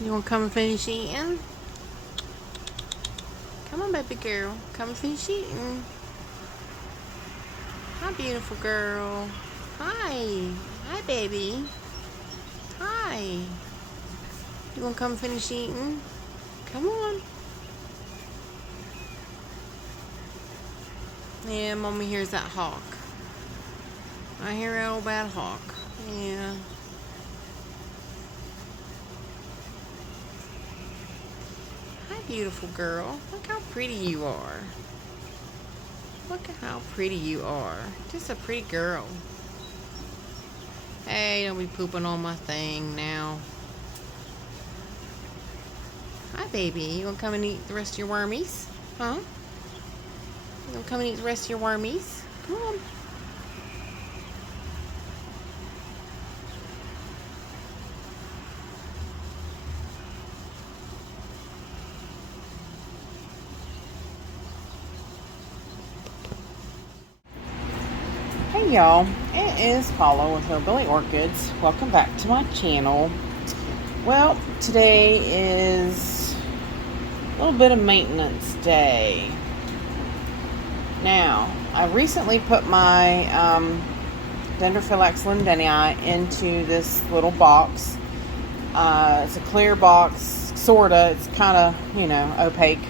You want to come and finish eating? Come on, baby girl. Come and finish eating. Hi, beautiful girl. Hi. Hi, baby. Hi. You want to come and finish eating? Come on. Yeah, Mommy hears that hawk. I hear that old bad hawk. Yeah. Hi, beautiful girl. Look how pretty you are. Look at how pretty you are. Just a pretty girl. Hey, don't be pooping on my thing now. Hi, baby. You gonna come and eat the rest of your wormies? Huh? You gonna come and eat the rest of your wormies? Come on. Hey y'all, it is Paula with Hillbilly Orchids. Welcome back to my channel. Well, today is a little bit of maintenance day. Now, I recently put my Dendrophylax lindenii into this little box. It's a clear box, sorta. It's kind of, opaque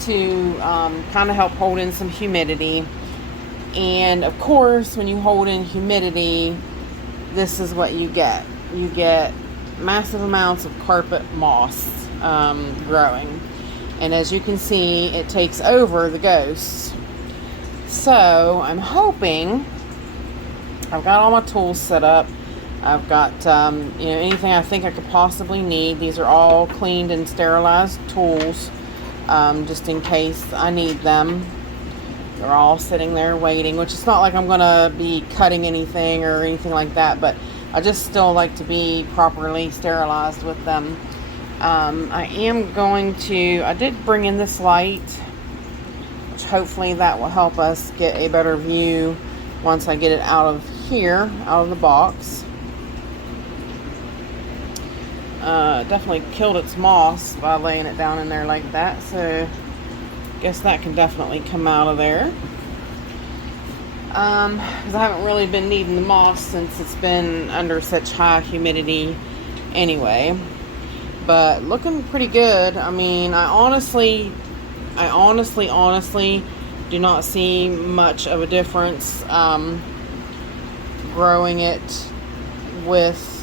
to kind of help hold in some humidity. And of course, when you hold in humidity, this is what you get. You get massive amounts of carpet moss growing. And as you can see, it takes over the ghosts. So I'm hoping, I've got all my tools set up. I've got anything I think I could possibly need. These are all cleaned and sterilized tools, just in case I need them. They're all sitting there waiting, which is not like I'm going to be cutting anything or anything like that, but I just still like to be properly sterilized with them. I did bring in this light, which hopefully that will help us get a better view once I get it out of here, out of the box. Definitely killed its moss by laying it down in there like that, so guess that can definitely come out of there. Because I haven't really been needing the moss since it's been under such high humidity anyway. But looking pretty good. I mean, I honestly do not see much of a difference growing it with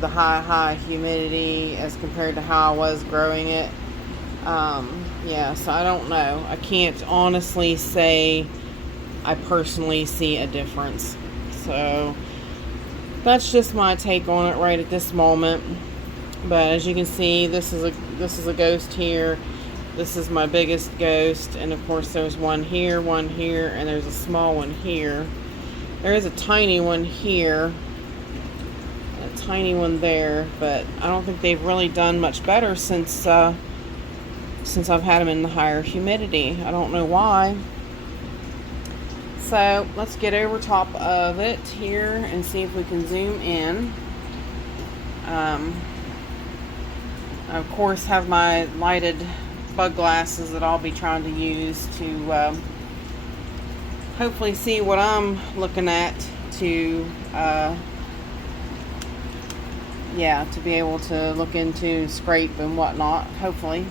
the high humidity as compared to how I was growing it. So I don't know. I can't honestly say I personally see a difference. So that's just my take on it right at this moment. But as you can see, this is a ghost here. This is my biggest ghost, and of course there's one here, and there's a small one here. There is a tiny one here. Tiny one there, but I don't think they've really done much better since I've had them in the higher humidity. I don't know why. So let's get over top of it here and see if we can zoom in. I of course have my lighted bug glasses that I'll be trying to use to hopefully see what I'm looking at to be able to look into scrape and whatnot, hopefully.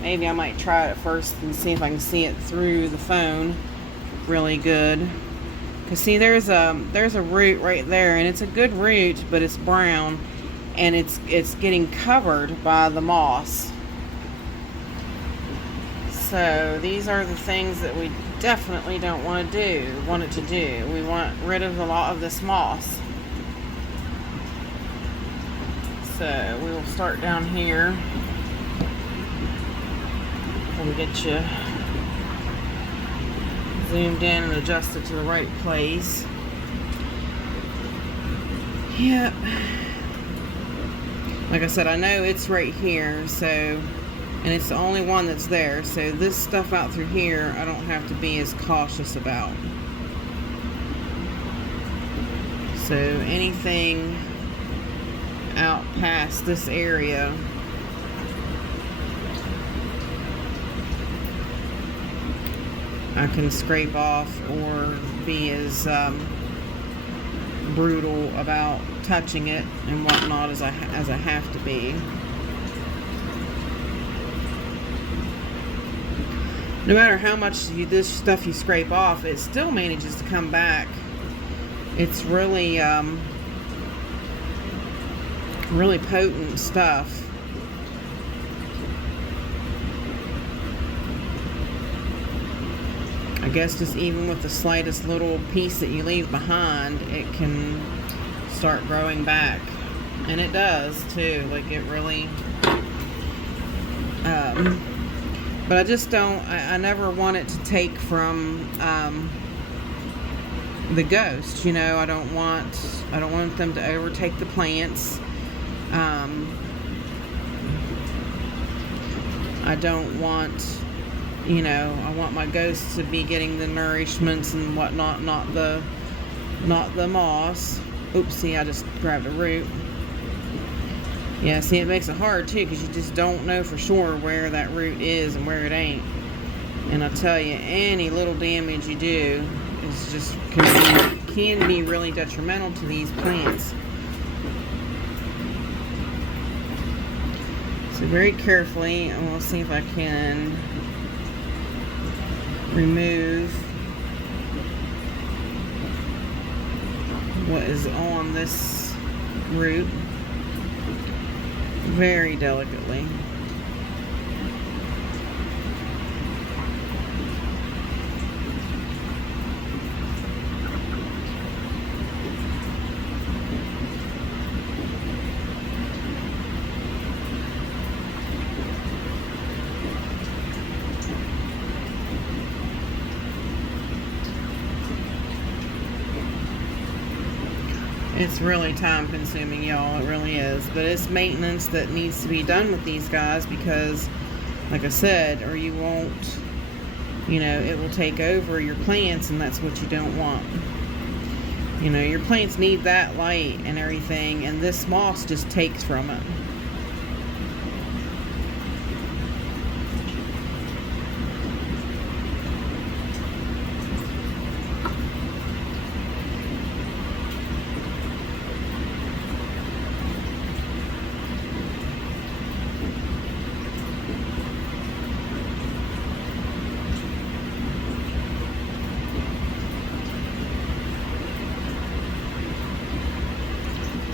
Maybe I might try it first and see if I can see it through the phone really good. Because see, there's a root right there, and it's a good root, but it's brown, and it's getting covered by the moss. So these are the things that we definitely don't want it to do. We want rid of a lot of this moss. So we will start down here and get you zoomed in and adjusted to the right place. Yep. Like I said, I know it's right here, so and it's the only one that's there. So this stuff out through here, I don't have to be as cautious about. So anything out past this area, I can scrape off or be as brutal about touching it and whatnot as I have to be. No matter how much this stuff you scrape off, it still manages to come back. It's really really potent stuff. I guess just even with the slightest little piece that you leave behind, it can start growing back. And it does too. Like, it really but I just don't, I never want it to take from the ghost, you know. I don't want them to overtake the plants. I don't want, you know, I want my ghosts to be getting the nourishments and whatnot, not the moss. Oopsie, I just grabbed a root. Yeah, see, it makes it hard too, because you just don't know for sure where that root is and where it ain't. And I'll tell you, any little damage you do is just can be really detrimental to these plants. So very carefully, and we'll see if I can remove what is on this root very delicately. It's really time consuming, y'all. It really is. But it's maintenance that needs to be done with these guys, because, like I said, or you won't, you know, it will take over your plants, and that's what you don't want. You know, your plants need that light and everything, and this moss just takes from it.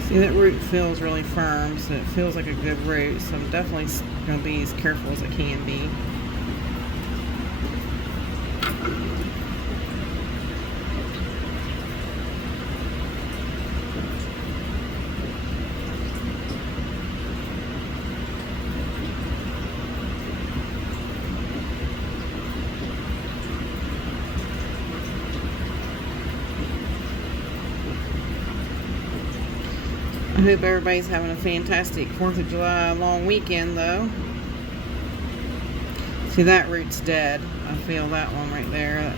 See, that root feels really firm, so it feels like a good root, so I'm definitely going to be as careful as I can be. I hope everybody's having a fantastic 4th of July long weekend, though. See, that root's dead. I feel that one right there.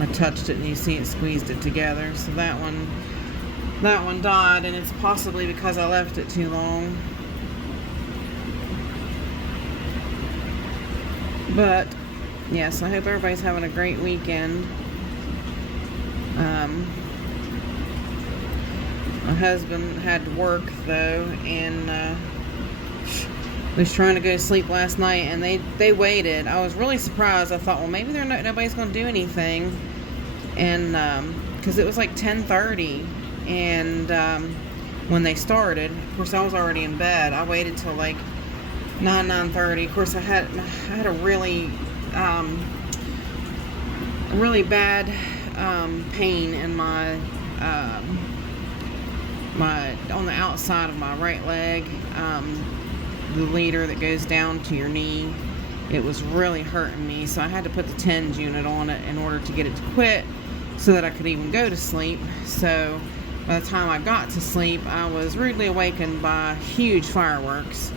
I touched it and you see it squeezed it together. So that one died, and it's possibly because I left it too long. But yes, I hope everybody's having a great weekend. My husband had to work, though, and was trying to go to sleep last night, and they waited. I was really surprised. I thought, well, maybe nobody's going to do anything, and because it was like 10:30, and when they started, of course, I was already in bed. I waited till like 9:30. Of course, I had a really bad pain in my on the outside of my right leg, the leader that goes down to your knee. It was really hurting me, so I had to put the TENS unit on it in order to get it to quit, so that I could even go to sleep. So by the time I got to sleep, I was rudely awakened by huge fireworks,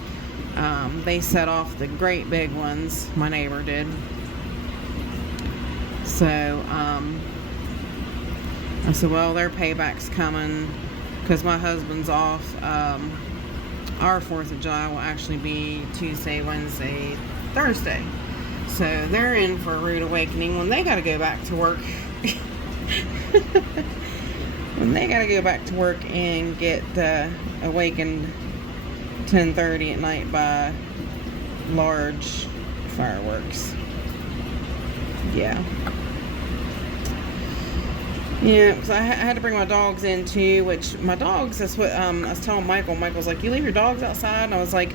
They set off the great big ones. My neighbor did. So I said, well, their payback's coming because my husband's off. Our 4th of July will actually be Tuesday, Wednesday, Thursday. So they're in for a rude awakening when they got to go back to work. When they got to go back to work and get awakened 10:30 at night by large fireworks. Yeah. Yeah, because I had to bring my dogs in too, which my dogs, that's what I was telling Michael. Michael's like, you leave your dogs outside? And I was like,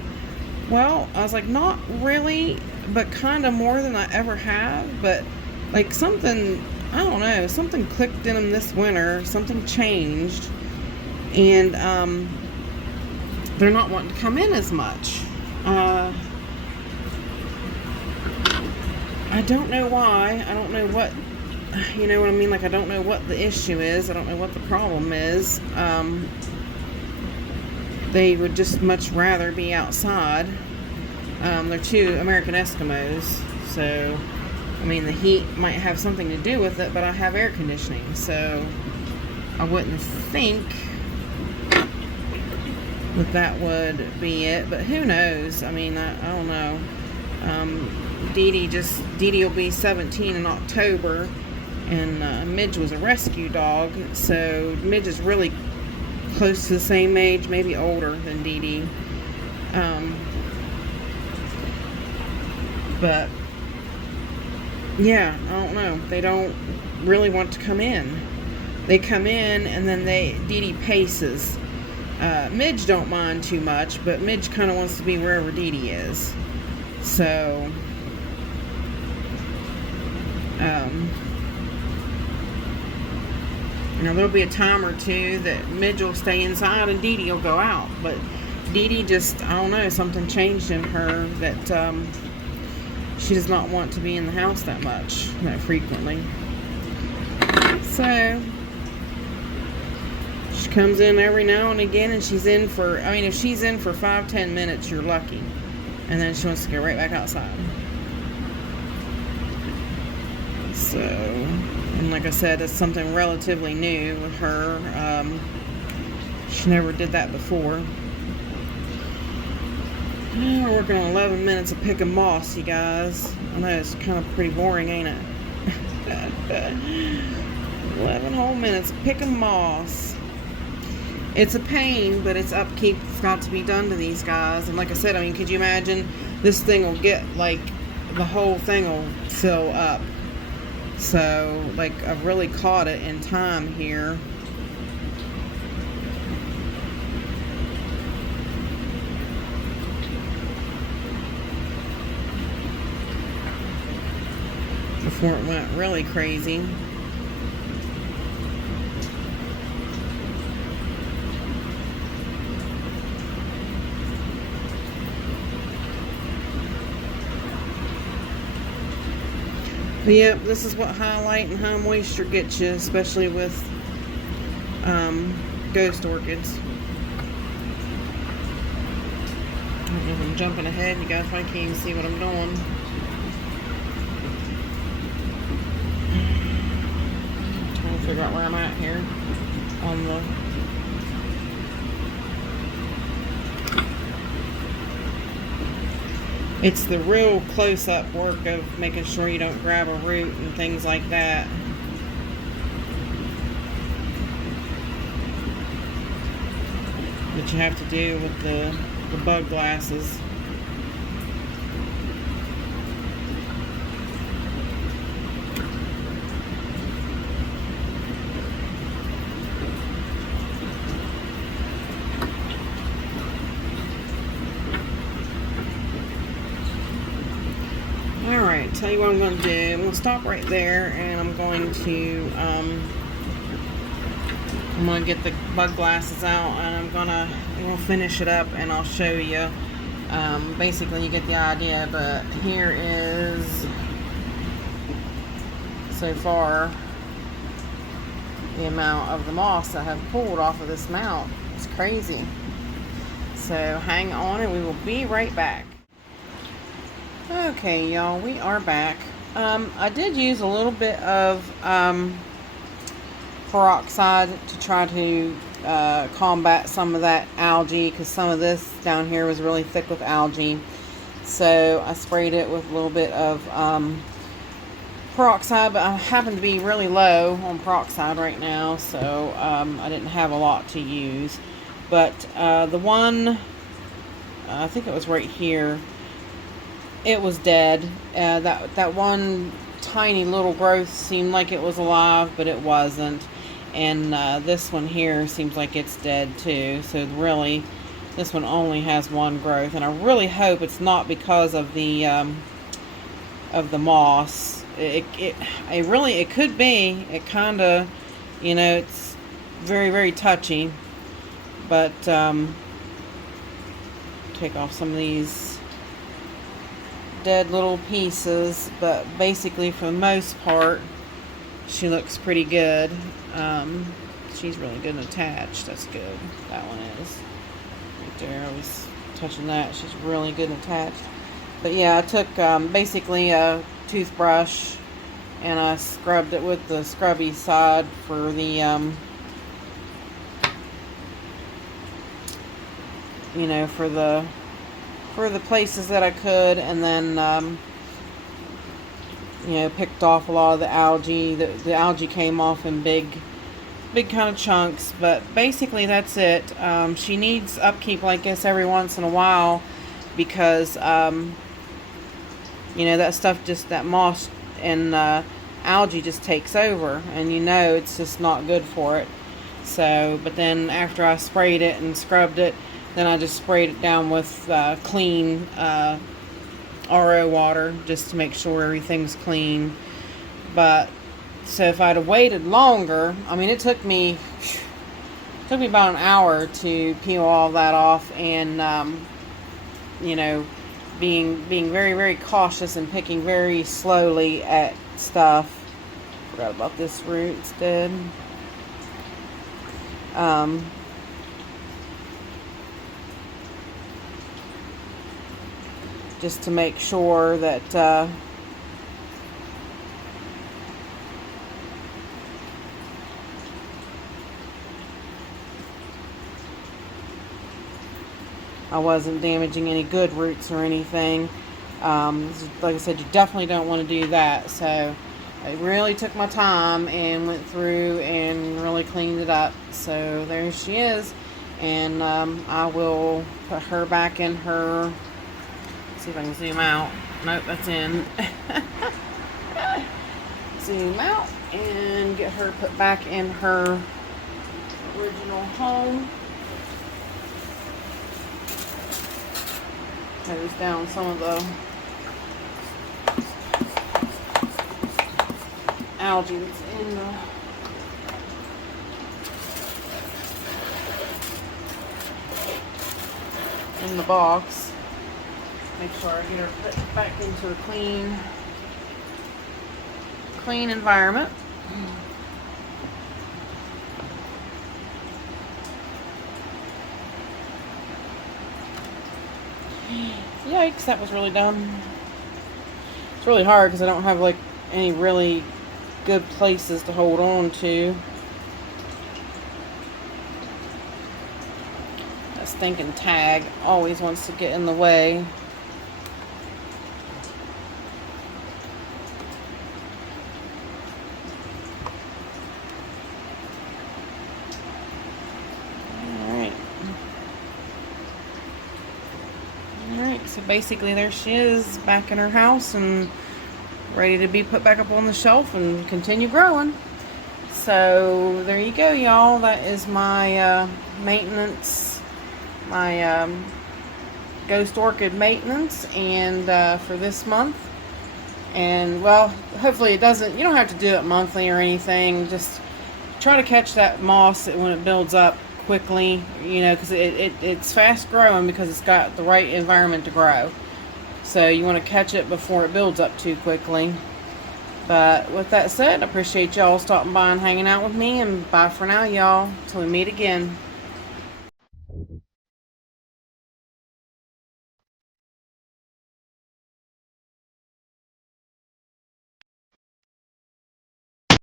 well, not really, but kind of more than I ever have. But like something, I don't know, something clicked in them this winter, something changed. And they're not wanting to come in as much. I don't know why. I don't know what, you know what I mean? Like, I don't know what the issue is. I don't know what the problem is. They would just much rather be outside. They're 2 American Eskimos. So, I mean, the heat might have something to do with it, but I have air conditioning. So, I wouldn't think that would be it. But who knows? I mean, I don't know. Dee Dee will be 17 in October, and Midge was a rescue dog, so Midge is really close to the same age, maybe older than Dee Dee. But yeah, I don't know. They don't really want to come in. They come in and then Dee Dee paces. Midge don't mind too much, but Midge kind of wants to be wherever Dee Dee is. So you know, there'll be a time or two that Midge will stay inside and Dee Dee will go out. But Dee Dee just, I don't know, something changed in her that she does not want to be in the house that much, that frequently. So she comes in every now and again, and she's in for, I mean, if she's in for 5-10 minutes, you're lucky. And then she wants to go right back outside. So, and like I said, it's something relatively new with her. She never did that before. We're working on 11 minutes of picking moss, you guys. I know it's kind of pretty boring, ain't it? 11 whole minutes picking moss. It's a pain, but it's upkeep that's got to be done to these guys. And like I said, I mean, could you imagine this thing will get, like, the whole thing will fill up. So, like, I've really caught it in time here. Before it went really crazy. But yep, this is what highlight and high moisture gets you, especially with ghost orchids. I don't know if I'm jumping ahead. You guys probably can't even see what I'm doing. Trying to figure out where I'm at here on the it's the real close-up work of making sure you don't grab a root and things like that. That you have to do with the bug glasses. Alright, tell you what I'm going to do. I'm going to stop right there, and I'm going to get the bug glasses out, and we'll finish it up, and I'll show you. Basically, you get the idea, but here is, so far, the amount of the moss I have pulled off of this mount. It's crazy. So hang on and we will be right back. Okay, y'all, we are back. I did use a little bit of peroxide to try to combat some of that algae, because some of this down here was really thick with algae. So I sprayed it with a little bit of peroxide, but I happen to be really low on peroxide right now, so I didn't have a lot to use. But the one, I think it was right here, it was dead. That one tiny little growth seemed like it was alive, but it wasn't. And this one here seems like it's dead too. So really, this one only has one growth, and I really hope it's not because of the moss. It could be. It kind of, you know, it's very, very touchy. But take off some of these dead little pieces. But basically, for the most part, she looks pretty good. She's really good and attached. That's good. That one is right there. I was touching that. She's really good and attached. But yeah, I took basically a toothbrush and I scrubbed it with the scrubby side for the you know, for the places that I could, and then you know, picked off a lot of the algae. The algae came off in big kind of chunks, but basically that's it. She needs upkeep like this every once in a while, because you know, that stuff, just that moss and algae just takes over, and you know it's just not good for it. So, but then after I sprayed it and scrubbed it, then I just sprayed it down with clean RO water, just to make sure everything's clean. But so if I'd have waited longer, I mean, it took me about an hour to peel all that off, and you know, being very, very cautious and picking very slowly at stuff. Forgot about this root, it's dead. Just to make sure that I wasn't damaging any good roots or anything. Like I said, you definitely don't want to do that. So I really took my time and went through and really cleaned it up. So there she is. And I will put her back in her... See if I can zoom out. Nope, that's in. Zoom out and get her put back in her original home. Hose down some of the algae that's in the box. Make sure I get her put back into a clean environment. Yikes, that was really dumb. It's really hard because I don't have like any really good places to hold on to. That stinking tag always wants to get in the way. So basically there she is, back in her house and ready to be put back up on the shelf and continue growing. So there you go, y'all. That is my maintenance, my ghost orchid maintenance, and for this month. And well, hopefully it doesn't, you don't have to do it monthly or anything. Just try to catch that moss when it builds up quickly, you know, because it's fast growing because it's got the right environment to grow. So you want to catch it before it builds up too quickly. But with that said, I appreciate y'all stopping by and hanging out with me, and bye for now, y'all, till we meet again.